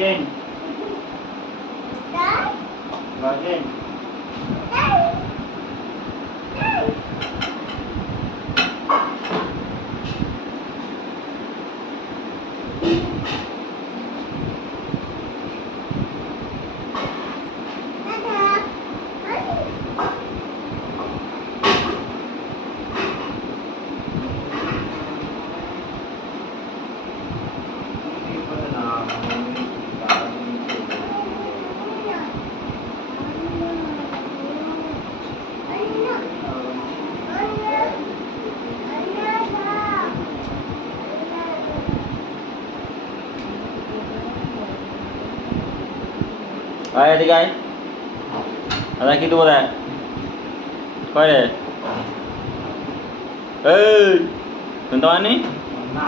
guardian guardian আয় এদিকে আয় দাদা কি দেবো দেখ কয় রে এই শুনতে পারিনি না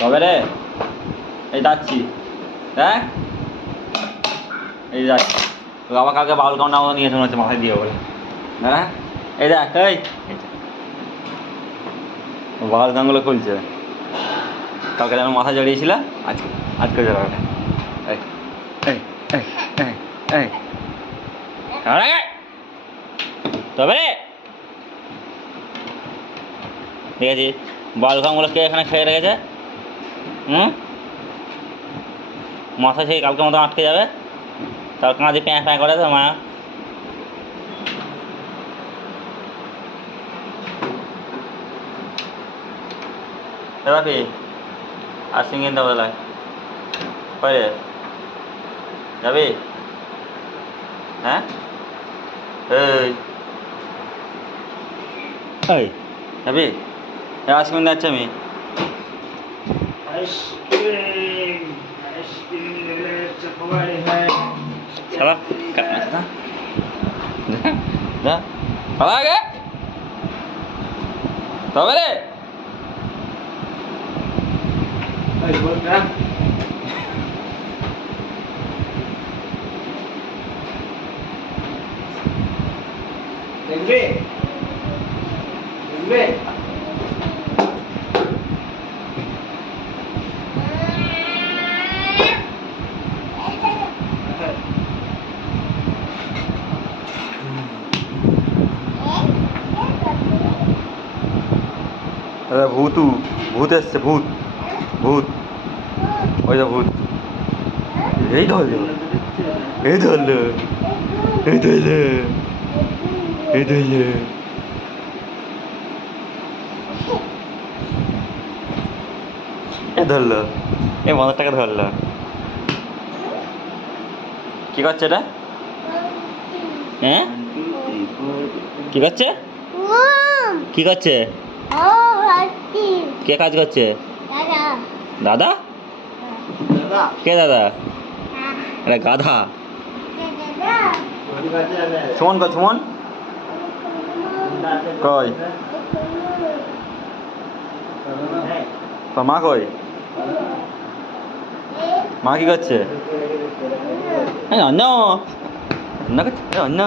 কবে রে এই যাচ্ছি দেখ এই যাচ্ছি বাবা কালকে বাউল কাউন্টা মতো নিয়ে হচ্ছে মাথায় দিয়ে বলে হ্যাঁ এই দেখ এই বাউল গানগুলো খুলছে কালকে যেন মাথা জড়িয়েছিল আজকে আজকে জড়াবে এই এই এই এই এই তবে রে ঠিক আছে বাউল গানগুলো কে এখানে খেয়ে রেখেছে মাথা সেই কালকে মতো আটকে যাবে তার কাঁধে প্যাঁ প্যাঁ করে তো মা বাপি আর সিঙ্গিন দেবো দাদা কয় রে যাবি হ্যাঁ এই এই যাবি আইসক্রিম যাচ্ছি আমি চলো আগে তবে রে দেখবে দেখবে ভূতু ভূত এসছে ভূত ভূত ওই যা ভূত এই ধরলো এই ধরলো এই ধরলো এই ধরলো এ ধরলো এই বাঁদরটাকে ধরলো কি করছে এটা হ্যাঁ কি করছে কি করছে কে কাজ করছে দাদা কে দাদা এটা গাধা সুমন কই সুমন কই তোর মা কই মা কি করছে অন্য অন্য করছে অন্য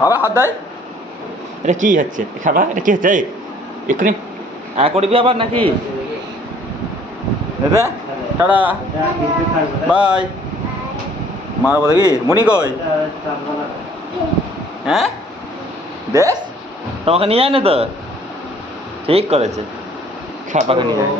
আবার হাত দেয় এটা কি হচ্ছে খাবা এটা কি হচ্ছে এক্ষুনি করবি আবার নাকি দাদা টাটা বাই মারবো দেখি মনি কই হ্যাঁ দেশ তোমাকে নিয়ে যায় না তো ঠিক করেছে খাপাকে নিয়ে যায়